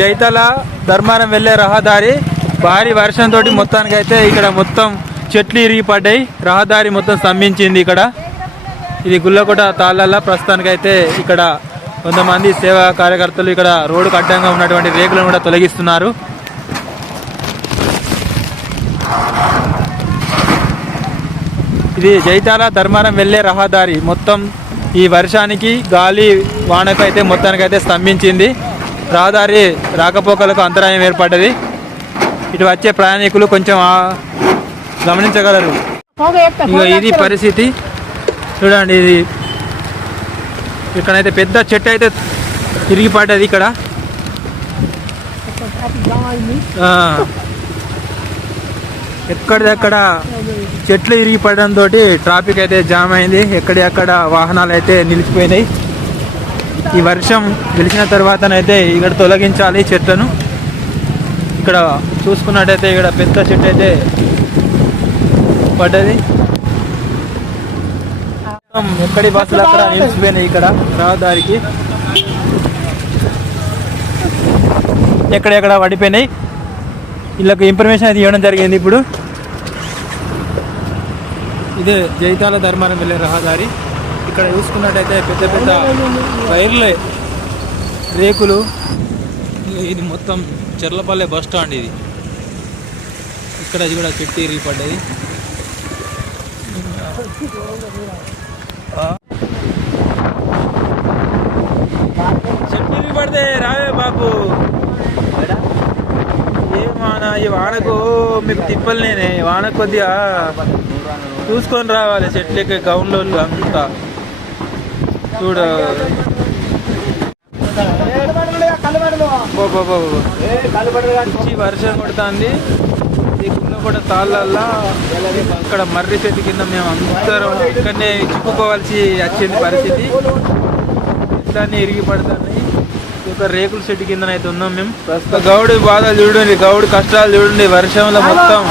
జైతాల ధర్మారం వెళ్లే రహదారి భారీ వర్షంతో మొత్తానికైతే ఇక్కడ మొత్తం చెట్లు ఇరిగి పడ్డాయి. రహదారి మొత్తం స్తంభించింది. ఇక్కడ ఇది గుల్లకోట తాళ్ళ ప్రస్తుతానికైతే ఇక్కడ కొంతమంది సేవా కార్యకర్తలు ఇక్కడ రోడ్డుకు అడ్డంగా ఉన్నటువంటి రేకులను కూడా తొలగిస్తున్నారు. ఇది జైతాల ధర్మారం వెళ్లే రహదారి మొత్తం ఈ వర్షానికి గాలి వానకు అయితే మొత్తానికైతే స్తంభించింది. రహదారి రాకపోకలకు అంతరాయం ఏర్పడ్డది. ఇటు వచ్చే ప్రయాణికులు కొంచెం గమనించగలరు. ఇక ఇది పరిస్థితి చూడండి. ఇది ఇక్కడైతే పెద్ద చెట్టు అయితే తిరిగి పడ్డది. ఇక్కడ ఎక్కడిదక్కడ చెట్లు ఇరిగి పడడంతో ట్రాఫిక్ అయితే జామ్ అయింది. ఎక్కడెక్కడ వాహనాలు అయితే నిలిచిపోయినాయి. ఈ వర్షం గెలిచిన తర్వాతనైతే ఇక్కడ తొలగించాలి చెట్లను. ఇక్కడ చూసుకున్నట్టయితే ఇక్కడ పెద్ద చెట్టు అయితే పడ్డది. ఎక్కడి బస్సులు అక్కడ నిలిచిపోయినాయి. ఇక్కడ రహదారికి ఎక్కడెక్కడ పడిపోయినాయి. వీళ్ళకి ఇన్ఫర్మేషన్ అయితే ఇవ్వడం జరిగింది. ఇప్పుడు ఇదే జైతాల ధర్మారం వెళ్ళే రహదారి. ఇక్కడ చూసుకున్నట్టయితే పెద్ద పెద్ద వైర్లే రేకులు. ఇది మొత్తం చెర్లపల్లె బస్ స్టాండ్. ఇది ఇక్కడ కూడా చెట్టు ఇరిగి పడ్డది. చెట్టు ఇరిగి పడితే రావే బాబు. ఏమానా ఈ వానకు మీకు తిప్పలు నేనే. వాన కొద్దిగా చూసుకొని రావాలి. చెట్లకి గౌన్లో అంతా చూడ వర్షం కొడుతుంది. దిగులో కూడా తాళ్ళల్లా ఇక్కడ మర్రి చెట్టు కింద మేము అందరం ఇక్కడనే చిక్కుకోవాల్సి వచ్చింది పరిస్థితి. ఇట్లానే ఇరిగి పడుతున్నాయి. ఒక రేకుల చెట్టు కిందనైతే ఉన్నాం మేము. ప్రస్తుతం గౌడు బాధలు చూడండి, గౌడు కష్టాలు చూడండి. వర్షంలో మొత్తం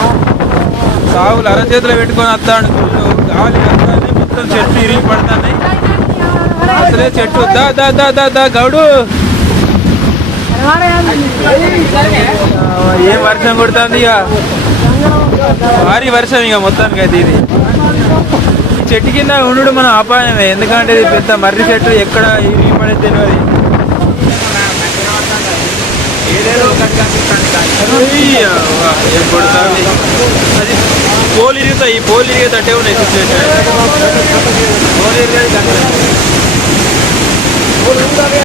సాగులు అరచేతులు పెట్టుకొని వస్తాడు. గాలి వస్తాయి, మొత్తం చెట్లు ఇరిగి పడుతున్నాయి. అసలే చెట్టు దా దా దా దా దా గౌడు. ఏం వర్షం కొడుతుంది. ఇక భారీ వర్షం. ఇక మొత్తానికి అయితే ఇది ఈ చెట్టు కింద ఉండు మనం అపాయమే. ఎందుకంటే ఇది పెద్ద మర్రి చెట్టు. ఎక్కడ ఇరిగి పడేది తెలియదు. ఏం కొడుతుంది అది. పోలు ఇరుగుతాయి. ఈ పోలు ఇరిగేటట్టే ఉన్నాయి సిచ్యువేషన్.